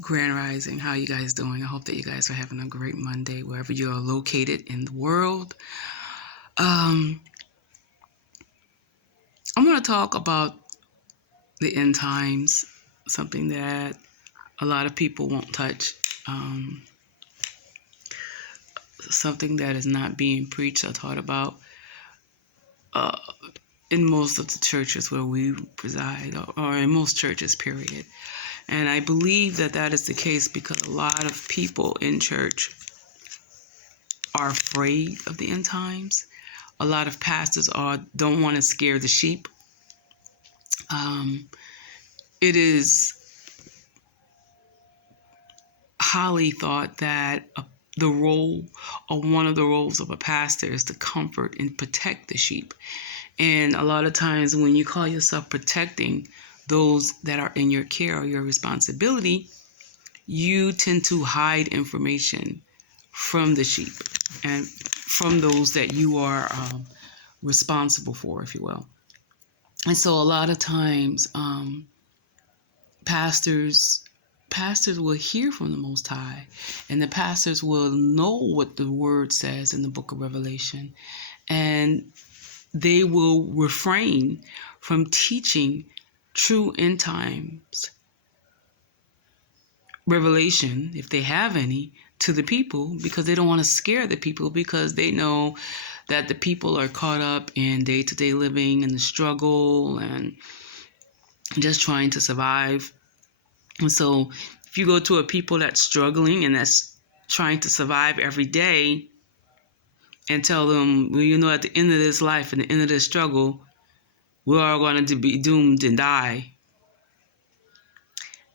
Grand Rising. How you guys doing? I hope that you guys are having a great Monday wherever you are located in the world. I'm going to talk about the end times, something that a lot of people won't touch, something that is not being preached or taught about in most of the churches where we preside, or in most churches, period. And I believe that that is the case because a lot of people in church are afraid of the end times. A lot of pastors don't want to scare the sheep. It is highly thought that the role or one of the roles of a pastor is to comfort and protect the sheep. And a lot of times when you call yourself protecting those that are in your care or your responsibility, you tend to hide information from the sheep and from those that you are responsible for, if you will. And so a lot of times pastors will hear from the Most High, and the pastors will know what the word says in the book of Revelation, and they will refrain from teaching true end times revelation, if they have any, to the people, because they don't want to scare the people, because they know that the people are caught up in day-to-day living and the struggle and just trying to survive. And so if you go to a people that's struggling and that's trying to survive every day and tell them, well, at the end of this life and the end of this struggle, we're all going to be doomed and die.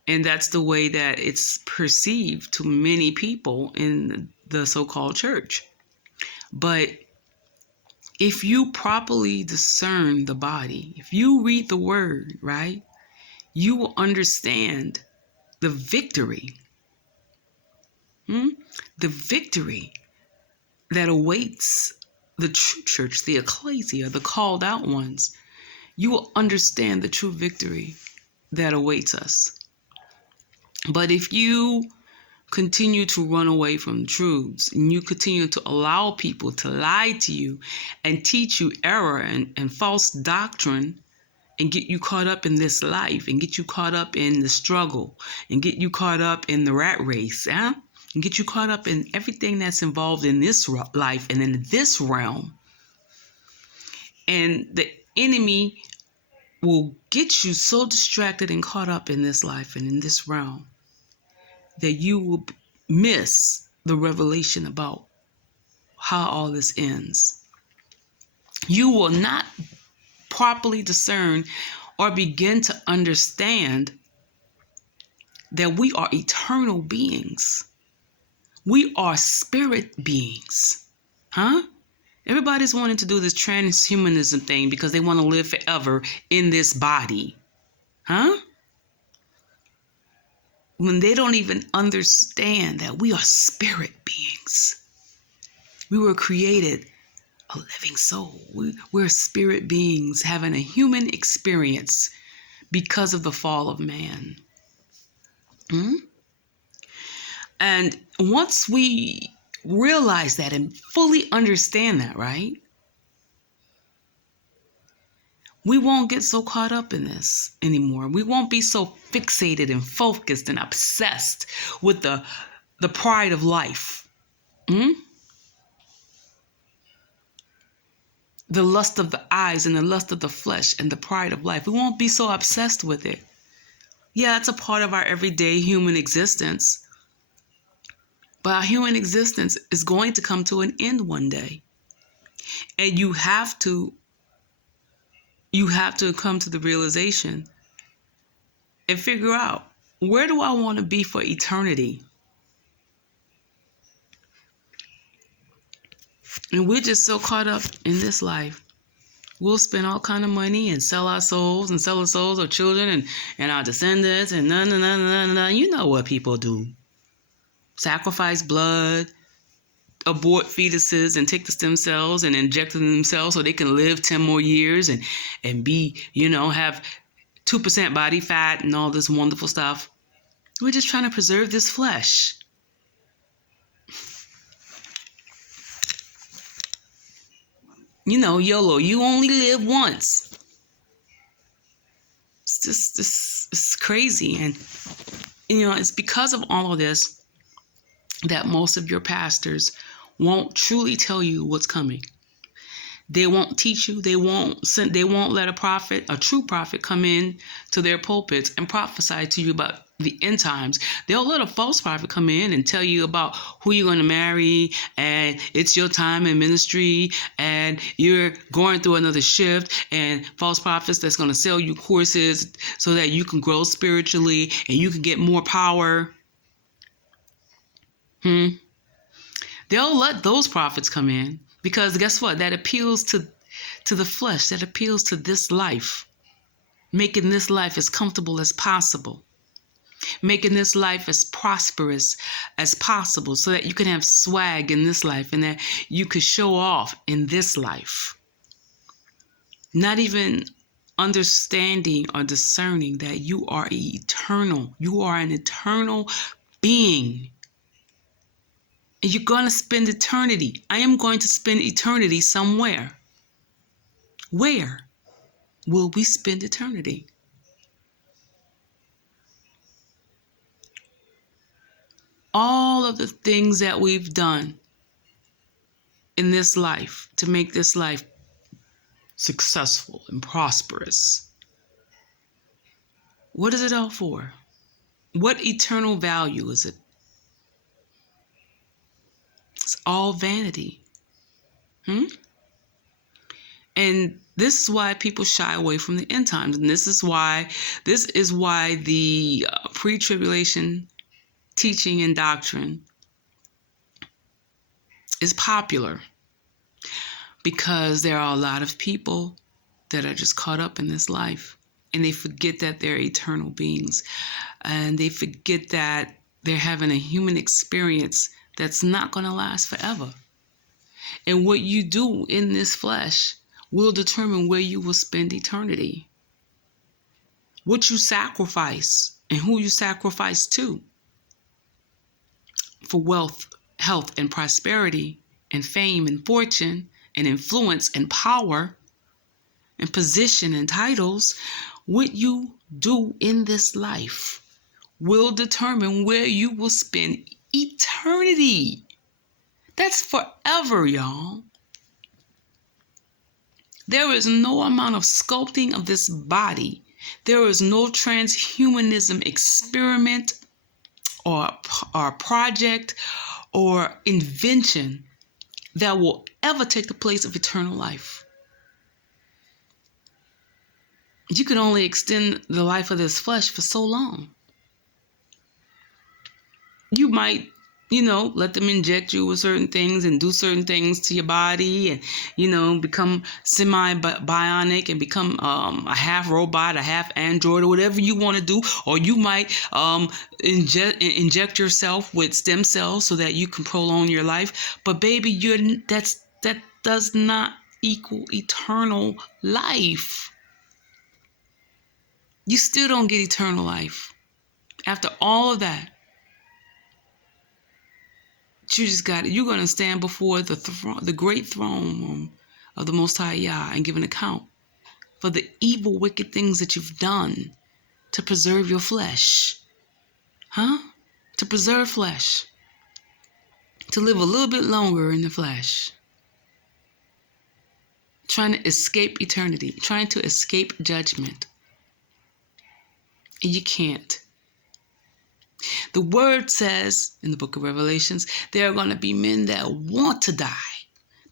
And that's the way that it's perceived to many people in the so-called church. But if you properly discern the body, if you read the word, right, you will understand the victory. The victory that awaits the true church, the ecclesia, the called out ones. You will understand the true victory that awaits us. But if you continue to run away from truths and you continue to allow people to lie to you and teach you error and false doctrine and get you caught up in this life and get you caught up in the struggle and get you caught up in the rat race, and get you caught up in everything that's involved in this life and in this realm, and the enemy will get you so distracted and caught up in this life and in this realm that you will miss the revelation about how all this ends. You will not properly discern or begin to understand that we are eternal beings. We are spirit beings. Everybody's wanting to do this transhumanism thing because they want to live forever in this body. When they don't even understand that we are spirit beings. We were created a living soul. We're spirit beings having a human experience because of the fall of man. And once we realize that and fully understand that, right, we won't get so caught up in this anymore. We won't be so fixated and focused and obsessed with the pride of life. The lust of the eyes and the lust of the flesh and the pride of life. We won't be so obsessed with it. Yeah, it's a part of our everyday human existence. But our human existence is going to come to an end one day. And you have to come to the realization and figure out, where do I want to be for eternity? And we're just so caught up in this life. We'll spend all kind of money and sell our souls and sell the souls of children and our descendants and no. You know what people do. Sacrifice blood, abort fetuses and take the stem cells and inject them themselves so they can live 10 more years and be, have 2% body fat and all this wonderful stuff. We're just trying to preserve this flesh. YOLO, you only live once. It's just, it's crazy. And, it's because of all of this that most of your pastors won't truly tell you what's coming. They won't teach you. They won't let a true prophet come in to their pulpits and prophesy to you about the end times. They'll let a false prophet come in and tell you about who you're going to marry, and it's your time in ministry, and you're going through another shift, and false prophets that's going to sell you courses so that you can grow spiritually and you can get more power. They'll let those prophets come in. Because guess what? That appeals to the flesh. That appeals to this life. Making this life as comfortable as possible. Making this life as prosperous as possible so that you can have swag in this life and that you could show off in this life. Not even understanding or discerning that you are eternal. You are an eternal being. And you're going to spend eternity. I am going to spend eternity somewhere. Where will we spend eternity? All of the things that we've done in this life to make this life successful and prosperous. What is it all for? What eternal value is it? It's all vanity. And this is why people shy away from the end times. And this is why the pre-tribulation teaching and doctrine is popular. Because there are a lot of people that are just caught up in this life. And they forget that they're eternal beings. And they forget that they're having a human experience that's not going to last forever. And what you do in this flesh will determine where you will spend eternity. What you sacrifice and who you sacrifice to. For wealth, health, and prosperity, and fame and fortune, and influence and power, and position and titles, what you do in this life will determine where you will spend eternity. That's forever, y'all. There is no amount of sculpting of this body. There is no transhumanism experiment or project or invention that will ever take the place of eternal life. You can only extend the life of this flesh for so long. You might, let them inject you with certain things and do certain things to your body and, become semi-bionic and become a half robot, a half android, or whatever you want to do. Or you might inject yourself with stem cells so that you can prolong your life. But baby, that does not equal eternal life. You still don't get eternal life. After all of that, you're going to stand before the great throne of the Most High Yah and give an account for the evil, wicked things that you've done to preserve your flesh. To preserve flesh. To live a little bit longer in the flesh. Trying to escape eternity. Trying to escape judgment. And you can't. The word says in the book of Revelations, there are going to be men that want to die.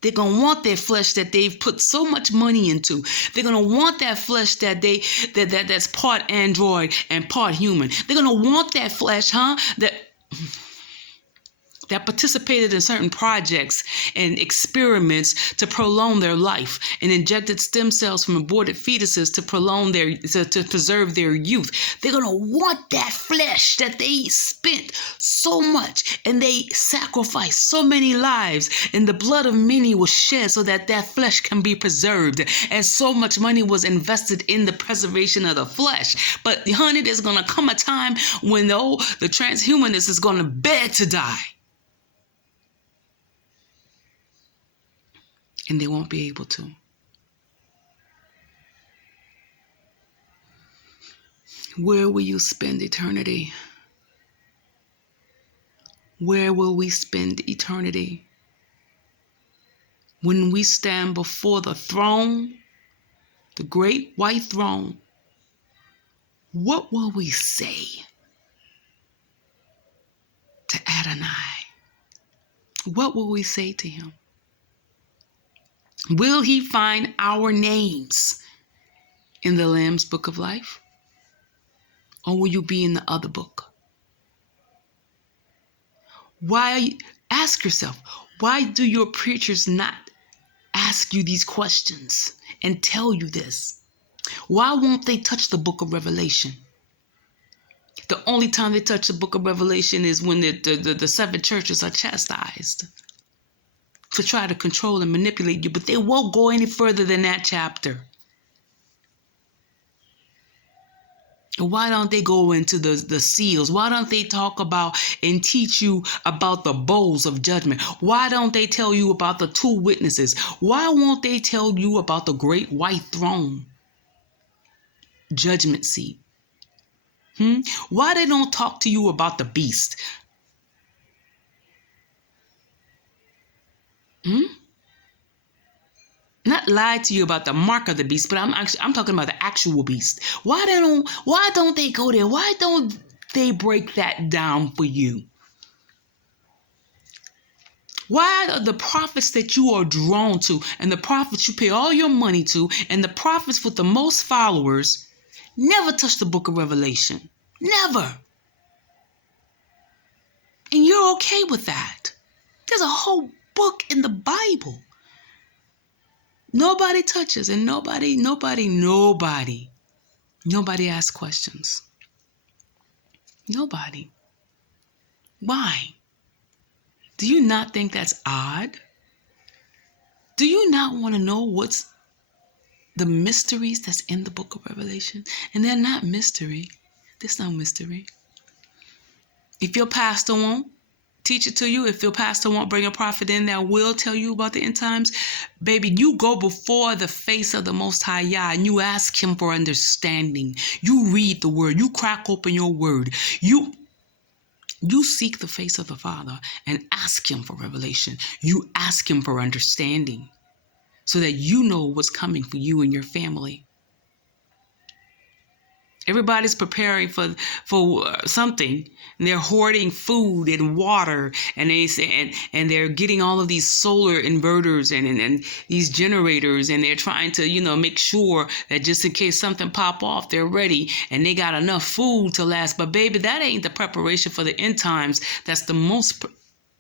They're going to want their flesh that they've put so much money into. They're going to want that flesh that's part android and part human. They're going to want that flesh, that that participated in certain projects and experiments to prolong their life and injected stem cells from aborted fetuses to to preserve their youth. They're going to want that flesh that they spent so much and they sacrificed so many lives, and the blood of many was shed so that that flesh can be preserved. And so much money was invested in the preservation of the flesh. But honey, there's going to come a time when the transhumanist is going to beg to die. And they won't be able to. Where will you spend eternity? Where will we spend eternity? When we stand before the throne, the great white throne, what will we say to Adonai? What will we say to him? Will he find our names in the Lamb's Book of Life? Or will you be in the other book? Ask yourself, why do your preachers not ask you these questions and tell you this? Why won't they touch the book of Revelation? The only time they touch the book of Revelation is when the seven churches are chastised to try to control and manipulate you, but they won't go any further than that chapter. Why don't they go into the seals? Why don't they talk about and teach you about the bowls of judgment? Why don't they tell you about the two witnesses? Why won't they tell you about the great white throne, judgment seat? Why they don't talk to you about the beast? Not lie to you about the mark of the beast, but I'm talking about the actual beast. Why don't they go there? Why don't they break that down for you? Why are the prophets that you are drawn to and the prophets you pay all your money to and the prophets with the most followers never touch the book of Revelation? Never. And you're okay with that. There's a whole book in the Bible. Nobody touches, and nobody asks questions. Nobody. Why? Do you not think that's odd? Do you not want to know what's the mysteries that's in the book of Revelation? And they're not mystery. There's no mystery. If your pastor won't teach it to you, if your pastor won't bring a prophet in that will tell you about the end times, baby, you go before the face of the Most High Yah and you ask him for understanding. You read the word. You crack open your word. You seek the face of the Father and ask him for revelation. You ask him for understanding so that you know what's coming for you and your family. Everybody's preparing for something. And they're hoarding food and water, and they're getting all of these solar inverters and these generators, and they're trying to make sure that just in case something pop off, they're ready and they got enough food to last. But baby, that ain't the preparation for the end times. That's the most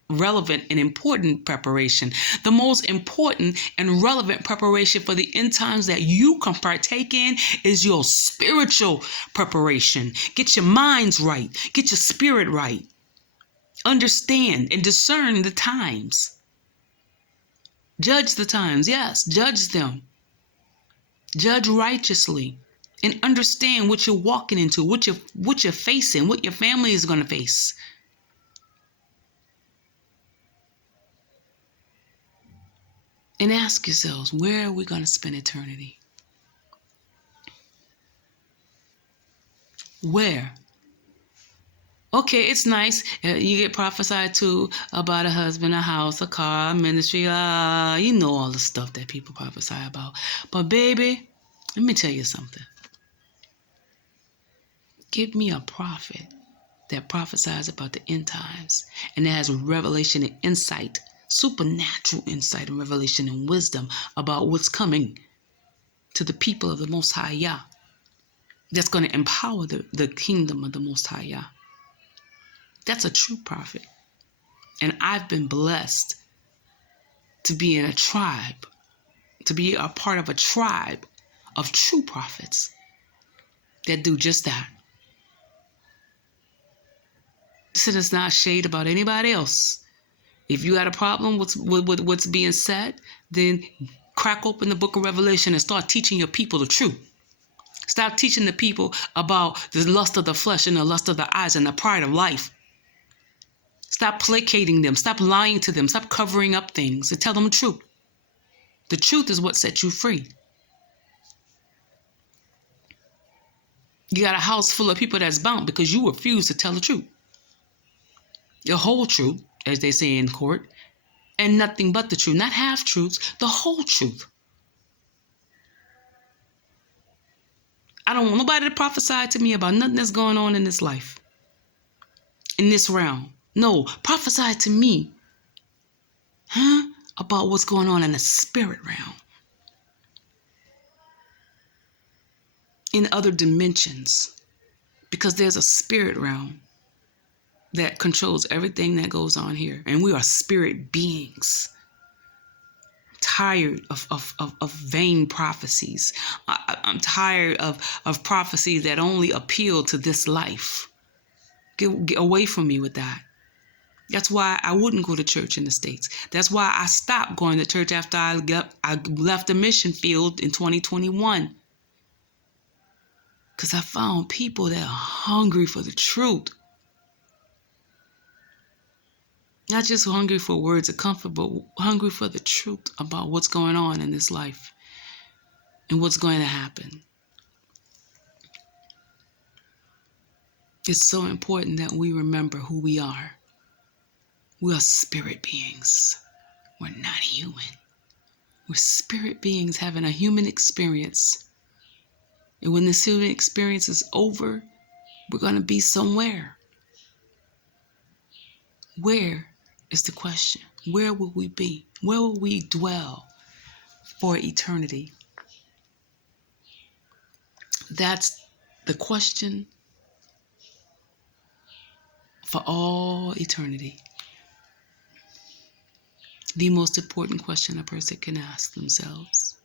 relevant and important preparation. The most important and relevant preparation for the end times that you can partake in is your spiritual preparation. Get your minds right. Get your spirit right. Understand and discern the times. Judge the times. Yes, judge them. Judge righteously and understand what you're walking into, what you're facing, what your family is going to face. And ask yourselves, where are we going to spend eternity? Where? Okay, it's nice. You get prophesied to about a husband, a house, a car, a ministry. You know all the stuff that people prophesy about. But baby, let me tell you something. Give me a prophet that prophesies about the end times and that has revelation and insight, supernatural insight and revelation and wisdom about what's coming to the people of the Most High Yah. That's going to empower the kingdom of the Most High Yah. That's a true prophet. And I've been blessed to be in a tribe, to be a part of a tribe of true prophets that do just that. So it's not shade about anybody else. If you got a problem with what's being said, then crack open the book of Revelation and start teaching your people the truth. Stop teaching the people about the lust of the flesh and the lust of the eyes and the pride of life. Stop placating them. Stop lying to them. Stop covering up things and tell them the truth. The truth is what sets you free. You got a house full of people that's bound because you refuse to tell the truth. The whole truth, as they say in court, and nothing but the truth. Not half-truths, the whole truth. I don't want nobody to prophesy to me about nothing that's going on in this life, in this realm. No, prophesy to me, about what's going on in the spirit realm, in other dimensions, because there's a spirit realm that controls everything that goes on here, and we are spirit beings. Tired of vain prophecies. I'm tired of prophecies that only appeal to this life. Get away from me with that. That's why I wouldn't go to church in the States. That's why I stopped going to church after I left the mission field in 2021. Because I found people that are hungry for the truth. Not just hungry for words of comfort, but hungry for the truth about what's going on in this life and what's going to happen. It's so important that we remember who we are. We are spirit beings. We're not human. We're spirit beings having a human experience. And when this human experience is over, we're going to be somewhere. Where is the question? Where will we be? Where will we dwell for eternity? That's the question for all eternity. The most important question a person can ask themselves.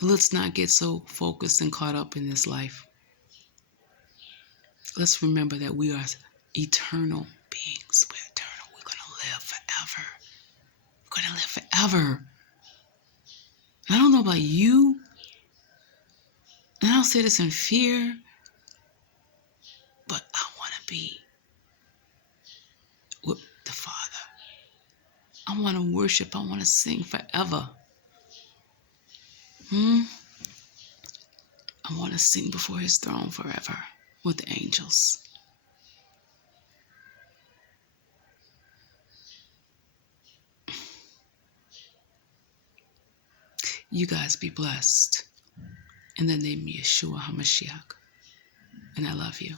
Let's not get so focused and caught up in this life. Let's remember that we are eternal beings. We're eternal. We're going to live forever. We're going to live forever. And I don't know about you, and I don't say this in fear, but I want to be with the Father. I want to worship. I want to sing forever. I want to sing before his throne forever with the angels. You guys be blessed. In the name of Yeshua HaMashiach. And I love you.